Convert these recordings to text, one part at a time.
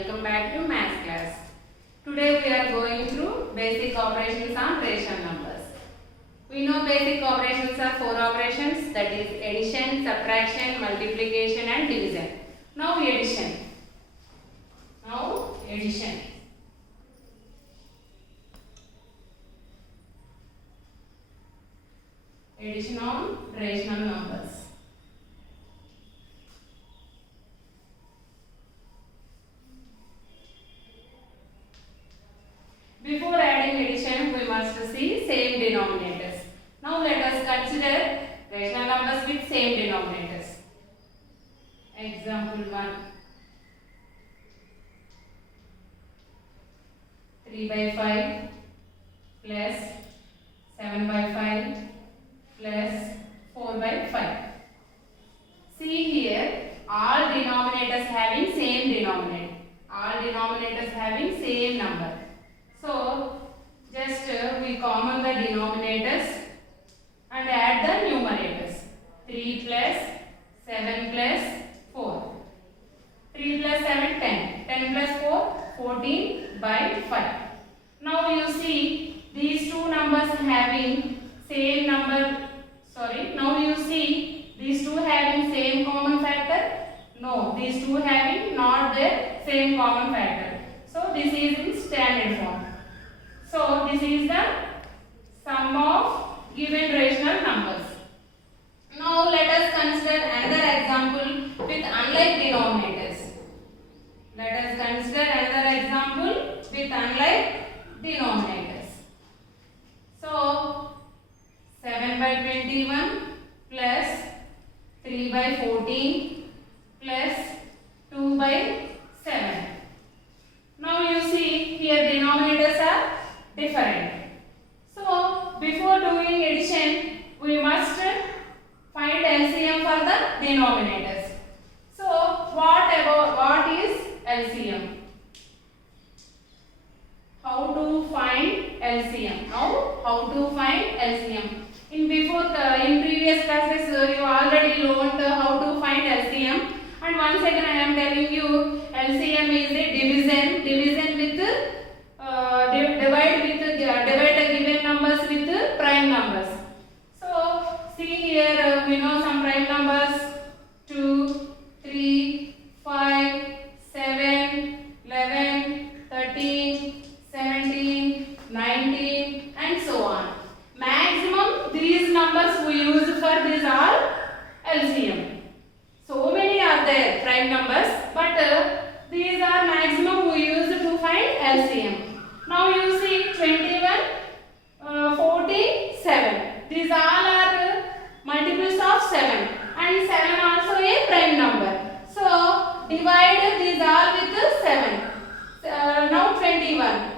Welcome back to maths class. Today we are going through basic operations on rational numbers. We know basic operations are four operations, that is addition, subtraction, multiplication and division. Now addition. Addition on rational numbers. Before adding addition, we must see same denominators. Now let us consider rational numbers with same denominators. Example 1. 3 by 5 plus 7 by 5 plus 4 by 5. See here, all denominators having same denominator. All denominators having same number. So, just we common the denominators and add the numerators. 3 plus 7 plus 4. 3 plus 7, 10. 10 plus 4, 14 by 5. Now you see these two numbers having same number. Now you see these two having same common factor. No, these two having not their same common factor. So this is in standard form. So this is the sum of given rational numbers. Now let us consider another example with unlike denominators. Let us consider another example with unlike denominators. So 7 by 21 plus 3 by 14 plus 2 by 7. Now you see here denominators are different. So before doing addition, we must find LCM for the denominators. So what is LCM? How to find LCM? Now how to find LCM? In previous classes you already learned how to find LCM, and once again I am telling you LCM is a division with divide the given numbers with prime numbers. So see here we know some prime numbers 2, 3, 5, 7, 11, 13, 17, 19 and so on. Maximum these numbers we use for these are LCM. So many are there prime numbers, but these are maximum we use to find LCM. Now you see 21, 40, 7. These all are multiples of 7 and 7 also a prime number. So divide these all with 7. Now 21.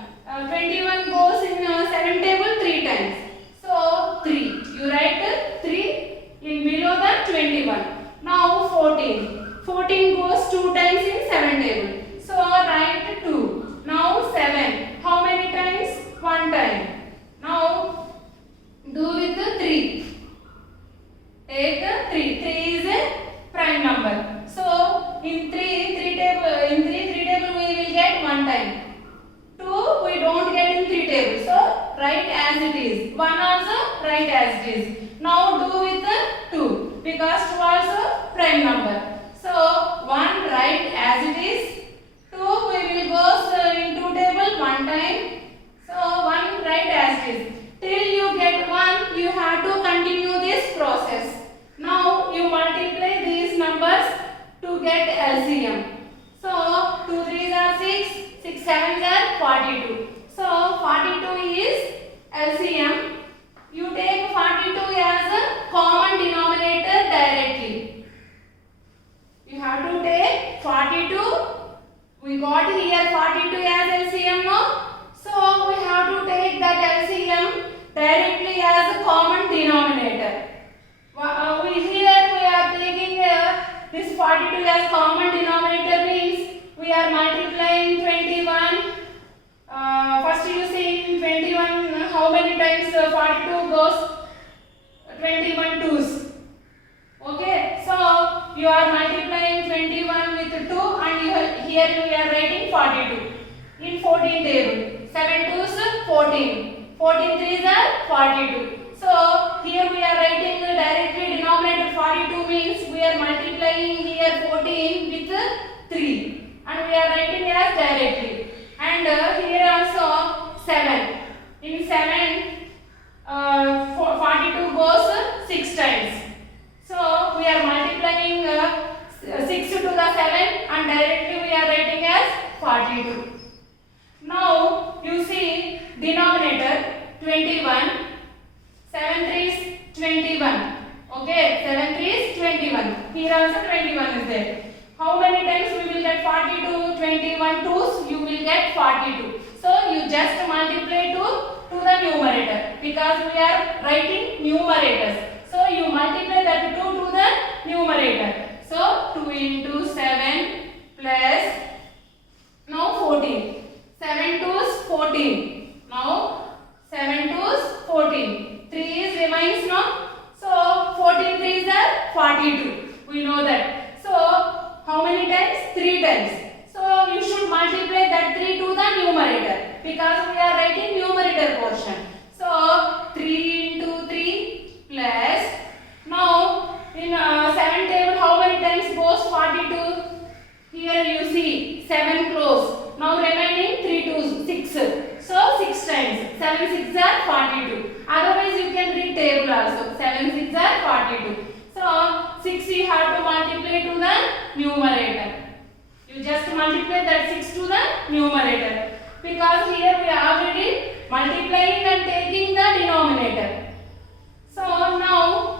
21 goes in 7 table 3 times. So 3. You write 3 in below the 21. Now 14. 14 goes 2 times in 7 table. So write 2. Now 7. How many times? 1 time. Now do with the 3. Take 3. 3 is a prime number. So in 3 table we will get 1 time. 2 we don't get in 3 table. So write as it is. 1 also write as it is. Now do with the 2 because 2 also prime number. So 1 write as it is. 2 we will go in 2 table 1 time. So 1 write as it is. Till you get 1 you have to continue this process. Now you multiply these numbers to get LCM. So 2 3s are 6, 6 7s are 42. So 42 is LCM. You take 42 as a common denominator directly. You have to take 42. We got here 42 as LCM now. So we have to take that LCM directly as a common denominator. Here we are taking this 42 as common denominator means we are multiplying 21. First you see in 21 how many times 42 goes? 21 twos. Okay, so you are multiplying 21 with 2 and here we are writing 42. In 14 table, 7 2s 14. 14 3s are 42. So here we are writing directly denominator 42 means we are multiplying here 14 with 3 and we are writing as directly. And here also 7. In 7, 42 goes 6 times. So we are multiplying 6 to the 7 and directly we are writing as 42. Now you see denominator 21. 7 3 is 21. Okay, 7 3 is 21. Here also 21 is there. How many times we will get 42? 21 twos you will get 42. So you just multiply 2 to the numerator because we are writing numerators. So you multiply that 2 to the numerator. So 2 into 7 plus now 14. 7 2s 14. Now 7 2s 14. 3 is remains now. So 14 3s are 42. We know that. So how many times? 3 times. So you should multiply that 3 to the numerator because we are writing numerator portion. So 3 into 3 plus now in 7 table how many times goes 42? Here you see 7 close. Now remaining 3 2s 6. So 6 times. 7 6 are 42. Otherwise you can read table also. 7 6 are 42. So 6 you have to multiply to the numerator. You just multiply that 6 to the numerator because here we are already multiplying and taking the denominator. So now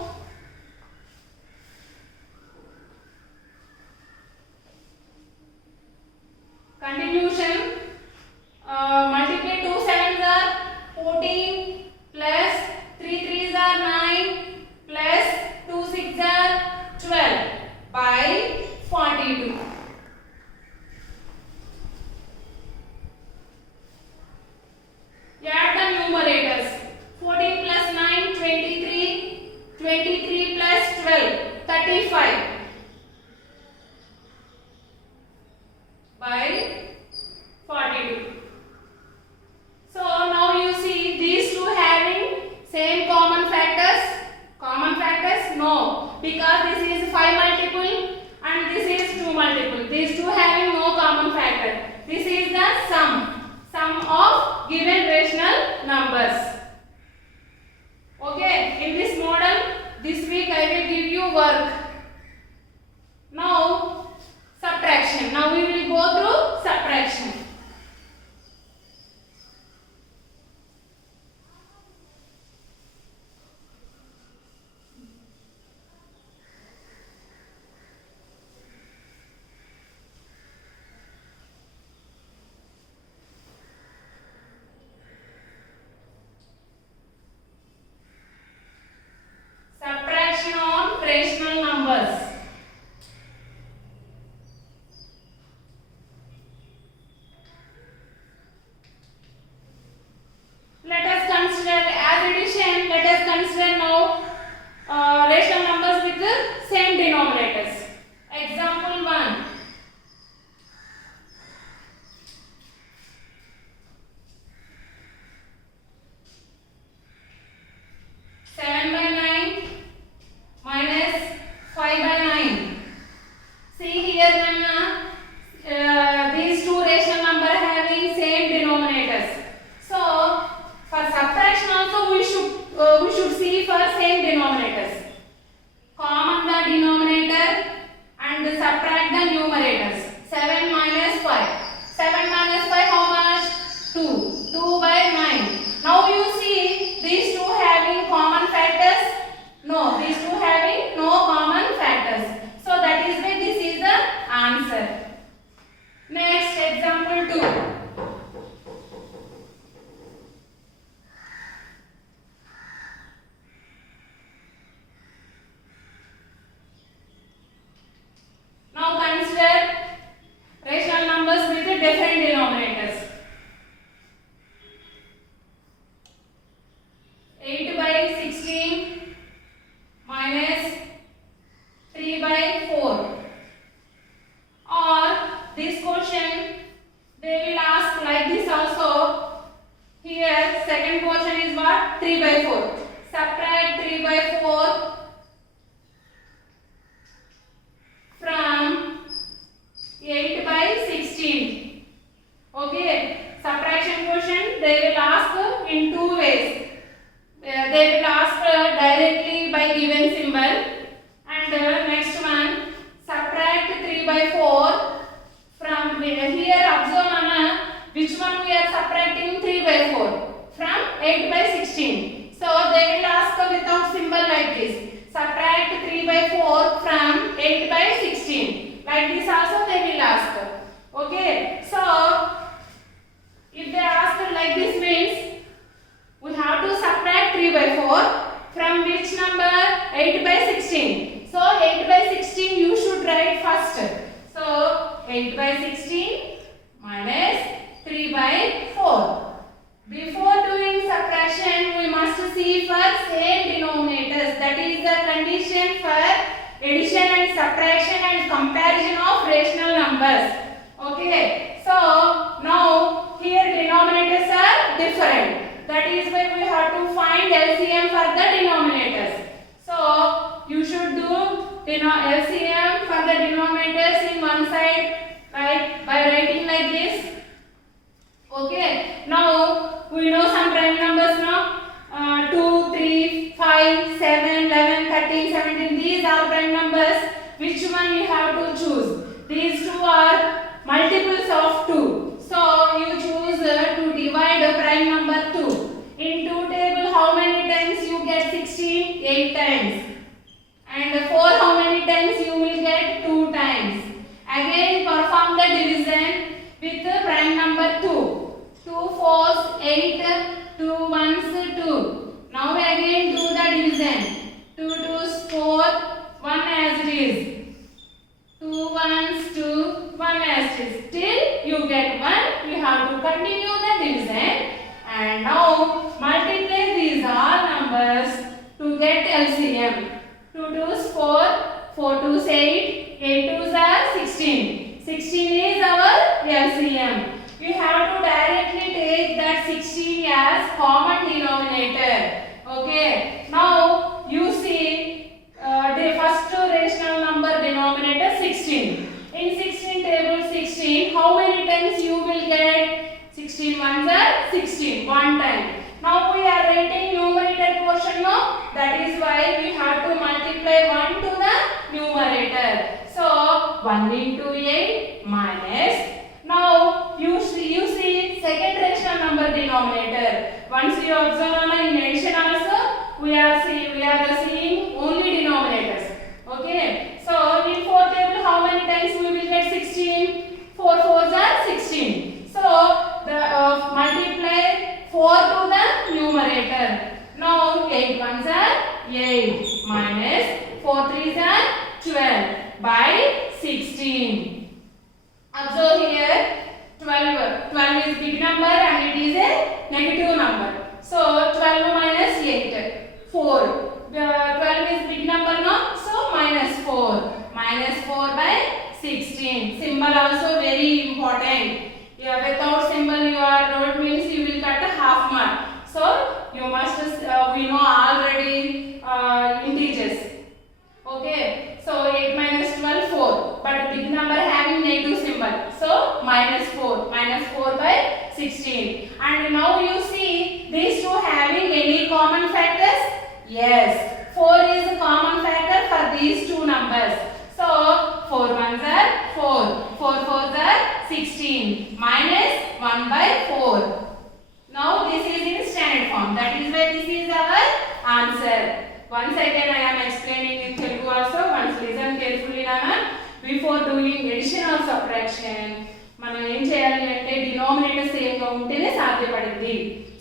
continuation, multiply 2 7s are 14 plus 3 3s are 9 plus 2 6s are 12 by 42. Add the numerators. 14 plus 9 23, 23 plus 12 35 by 42. So now you see these two having same common factors. Common factors? No, because this is 5 multiple and this is 2 multiple. These two having no common factor. This is the sum of given rational numbers. Okay, in this model, this week I will give you work. Now, subtraction. Now we will go through subtraction. Subtraction on rational numbers. second portion is what? 3 by 4. Subtract 3 by 4 from 8 by 16. Okay. Subtraction question they will ask in two ways. They will ask directly by given symbol, and next one, subtract 3 by 4 from here. Observe Anna, which one we are subtracting 3 by 4 from 8 by 16. So they will ask without symbol like this. Subtract 3 by 4 from 8 by 16. Like this also they will ask. Okay. So if they ask like this means we have to subtract 3 by 4 from which number? 8 by 16. So 8 by 16 you should write first. So 8 by 16 minus 3 by 4. Before doing subtraction, we must see for same denominators. That is the condition for addition and subtraction and comparison of rational numbers. Okay. So now here denominators are different. That is why we have to find LCM for the denominators. So you should do LCM for the denominators in one side, right, by writing like this. Okay. Now we know some prime numbers now. 2, 3, 5, 7, 11, 13, 17. These are prime numbers. Which one you have to choose? These two are multiples of 2. So you choose to divide prime number 2. In 2 table, how many times you get 16? 8 times. And 4, how many times you will get? 2 times. Again perform the division with prime number 2. 2 4s 8, 2 1s 2. Now again do the division. 2 2s 4, 1 as it is. 2 1s 2, 1 as it is. Till you get 1, you have to continue the division. And now multiply these all numbers to get LCM. 2 2s 4, 4 2s 8, 8 2s are 16. 16 is our LCM. You have to directly take that 16 as common denominator. Okay. Now you see the first rational number denominator 16. In 16 table 16, how many times you will get? 16 ones are 16, one time. Now we are writing numerator portion now. That is why we have to multiply 1 to the numerator. So 1 into 8 minus. Now you see second rational number denominator. Once you observe in addition also we are seeing only denominators. Okay. So in 4 table how many times we will get 16? 4 4s are 16. So the multiply 4 to the numerator. Now 8 1s are 8 minus 4 3s are 12 by 16. Observe here 12. 12 is big number and it is a negative number. So 12 minus 8, 4. 12 is big number now, so minus 4. Minus 4 by 16. Symbol also very important. Without symbol your road means you will cut a half mark. So you must we know already integers. Okay. So 8 minus 12 4. But big number having negative symbol. So minus 4. Minus 4 by 16. And now you see these two having any common factors? Yes. 4 is a common factor for these two numbers. So 4 1s are 4. 4 4s are 16. Minus 1 by 4. Now this is in standard form. That is why this is our answer. Once again I am explaining in Telugu also. Once listen carefully Nana. Before doing addition or subtraction, మనం ఏం చేయాలి అంటే denominator same గా ఉంటేనే సాధ్యపడింది.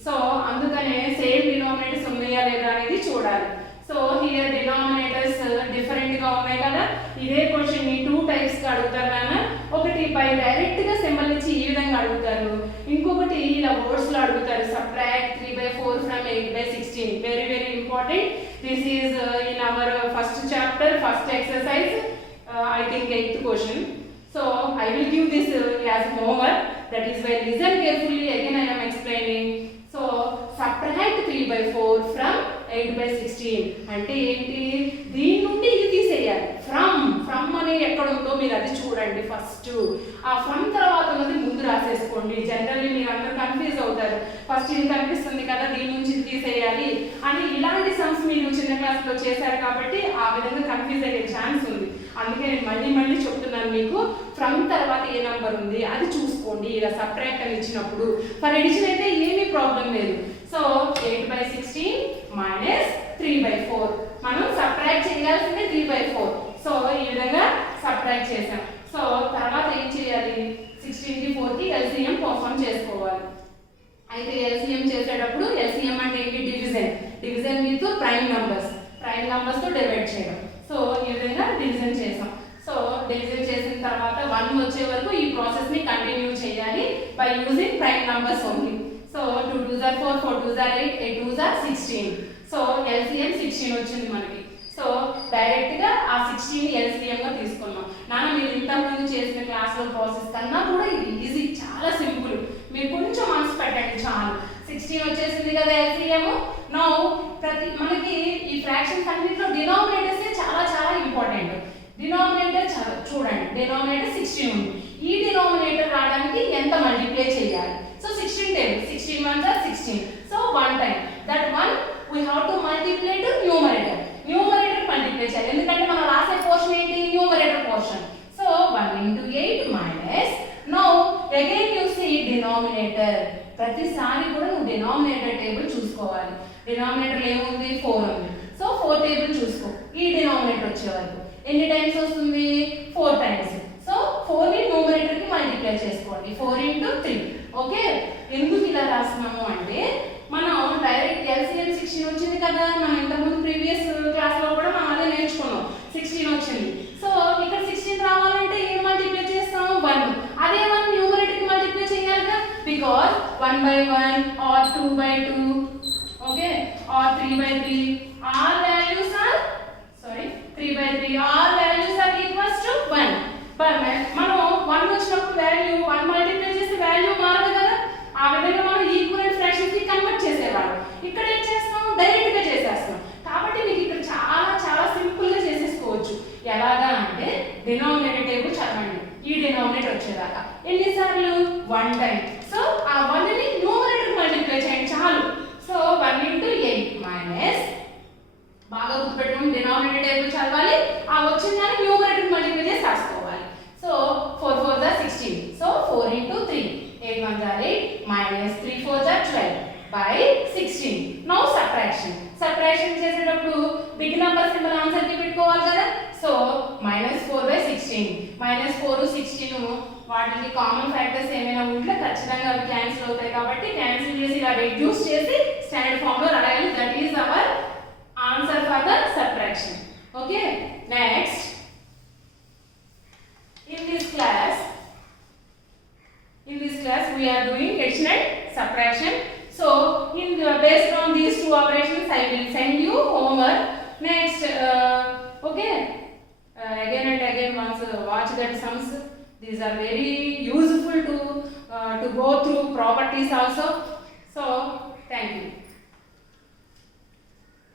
So అందుకనే same denominators ఉన్నాయా లేదా అనేది చూడాలి. సో హియర్ డినామినేటర్స్ డిఫరెంట్ గా ఉన్నాయి కదా. ఇదే క్వశ్చన్ ని 2 టైప్స్ గా అడుగుతారు నాన్న. ఒకటి బై డైరెక్ట్ గా సింబల్ ఇచ్చి ఈ విధంగా అడుగుతారు. ఇంకొకటి ఇలా వర్డ్స్ లో అడుగుతారు. Subtract 3/4 from 8/16. Very very important. This is in our first chapter, first exercise. I think 8th question. So I will give this as homework. That is why listen carefully. Again I am explaining. So so subtract 3/4 from 8/16 అంటే ఏంటి, దీని నుండి ఇది తీసేయాలి. From అనేది ఎక్కడ ఉందో మీరు అది చూడండి ఫస్ట్. ఆ ఫ్రమ్ తర్వాత ఉన్నది ముందు రాసేసుకోండి. జనరల్లీ మీరు అందరూ కన్ఫ్యూజ్ అవుతారు, ఫస్ట్ ఇది కనిపిస్తుంది కదా దీని నుంచి ఇది తీసేయాలి అని. ఇలాంటి సమ్స్ మీరు చిన్న క్లాస్లో చేశారు కాబట్టి ఆ విధంగా కన్ఫ్యూజ్ అయ్యే ఛాన్స్ ఉంది. అందుకే నేను మళ్ళీ చెప్తున్నాను మీకు, ఫ్రమ్ తర్వాత ఏ నంబర్ ఉంది అది చూసుకోండి ఇలా సబ్ట్రాక్ట్ అని ఇచ్చినప్పుడు. ఫర్ ఎడిషన్ అయితే ఏమీ ప్రాబ్లం లేదు. సో 8/16 మైనస్ 3/4 మనం సబ్ట్రాక్ట్ చేయాల్సిందే 3/4. సో ఈ విధంగా సబ్ట్రాక్ట్ చేసాం. సో తర్వాత ఏం చేయాలి, 16కి 4కి ఎల్సిఎం పర్ఫార్మ్ చేసుకోవాలి. అయితే ఎల్సిఎం చేసేటప్పుడు ఎల్సిఎం అంటే ఏంటి, డివిజన్ విత్ ప్రైమ్ నంబర్స్ తో డివైడ్ చేయడం. సో ఈ విధంగా డివిజన్ చేసాం. సో డివిజన్ చేసిన తర్వాత 1 వచ్చే వరకు ఈ ప్రాసెస్ ని కంటిన్యూ చేయాలి by using prime numbers only. So 2 2s are 4, 4 2s are 8, 8 2s are 16. So LCM 16 వచ్చింది మనకి. సో డైరెక్ట్ గా ఆ 16 ని ఎల్సిఎం గా తీసుకున్నాం. నాన్న మీరు ఇంతకుముందు చేసిన క్లాస్ లో ప్రాసెస్ కన్నా కూడా ఇది ఈజీ, చాలా సింపుల్. మీరు కొంచెం మనసు పెట్టండి చాలు. 16 వచ్చేసింది కదా ఎల్సిఎం. నౌ మనకి ఈ ఫ్రాక్షన్స్ అన్నింటిలో డినామినేటర్స్ చాలా ఇంపార్టెంట్. డినామినేటర్ చూడండి, డినామినేటర్ 16 ఉంది. ఈ డినామినేటర్ రావడానికి ఎంత మల్టిప్లై చేయాలి? So 16 times, 16 1s are 16. So 1 time. That one we have to multiply to numerator multiply చేయాలి. ఎందుకంటే మనం రాసే పోర్షన్ ఏంటి, numerator portion. So 1 into 8 minus, now again you see denominator. ప్రతిసారి కూడా నువ్వు డినామినేటర్ టేబుల్ చూసుకోవాలి. డినామినేటర్ ఏముంది, 4 ఉంది. సో 4 టేబుల్ చూసుకో. ఈ డినామినేటర్ వచ్చే వరకు ఎన్ని టైమ్స్ వస్తుంది, 4 టైమ్స్. సో 4 ని న్యూమరేటర్ కి మల్టిప్లై చేసుకోండి, 4 into 3. ఓకే, ఎందుకు ఇలా రాస్తున్నాము అంటే మనం డైరెక్ట్ ఎల్సిఎం 16 వచ్చింది కదా, మనం ఇంతకుముందు ప్రీవియస్ క్లాస్ లో కూడా మనం అదే నేర్చుకున్నాం. 16 వచ్చింది. సో ఇక్కడ 16 రావాలంటే ఏం మల్టిప్లై చేస్తాం, 1. అదే 1 న్యూమరేటర్ కి మల్టిప్లై చేయాలిగా, because 1/1 or 2/2, okay, or 3/3, all values are 3/3, all values are equals to 1. but మనం 1 వచ్చినప్పుడు వాల్యూ 1 మల్టిప్లై చేస్తే వాల్యూ మారదు కదా. ఆ విధంగా మనం ఈక్వలెంట్ ఫ్రాక్షన్స్ కి కన్వర్ట్ చేసేవాళ్ళం. ఇక్కడ ఏం చేస్తాం, డైరెక్ట్ గా చేసేస్తాం. కాబట్టి మీకు ఇక్కడ చాలా సింపుల్ గా చేసేసుకోవచ్చు. ఎలాగా అంటే డినామినేటర్ టేబుల్ చదవండి, ఈ డినామినేటర్ వచ్చేదాకా ఎన్నిసార్లు, 1 టైం. సో ఆ 1 ని న్యూమరేటర్ మల్టిప్లై చేయండి చాలు. సో 1 into 8 మైనస్, బాగా గుర్తుపెట్టుకుని డినామినేటర్ టేబుల్ చదవాలి. ఆ వచ్చిన దాన్ని న్యూమరేటర్ మల్టిప్లై చేసి రాసుకోవాలి. So 4 4s are 16. So 4 into 3, 8 1s are 8 minus 3 4s are 12 by 16. Now subtraction చేసేటప్పుడు బిగ్ నంబర్ సింబల్ ఆన్సర్ కి పెట్టుకోవాలి కదా. సో -4/16, -4 16 వాటికి కామన్ ఫ్యాక్టర్స్ ఏమైనా ఉంటే ఖచ్చితంగా అవి క్యాన్సిల్ అవుతాయి. కాబట్టి క్యాన్సిల్ చేసి ఇలా రెడ్యూస్ చేసి స్టాండర్డ్ ఫామ్ లో రాయాలి. That is our answer for the subtraction. Okay, next in this class we are doing addition and subtraction. So based on these two operations I will send you homework. Next okay, again and again once watch that sums. These are very useful to go through properties also.